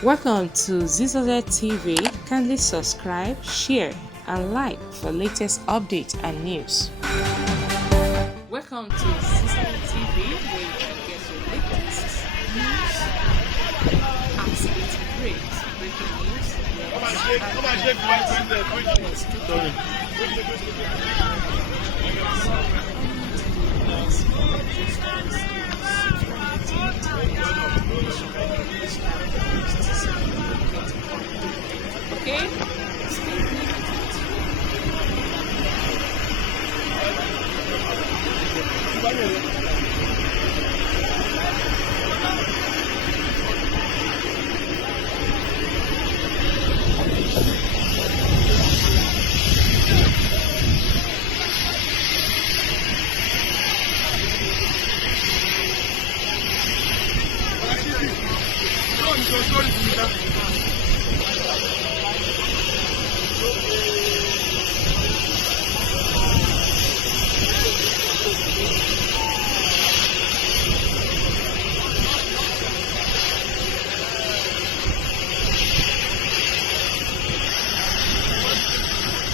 Welcome to ZZZ TV. Kindly subscribe, share, and like for latest updates and news. Welcome to ZZZ TV, where you can get your latest news as it breaks. Breaking news. Okay? Stay Sorry,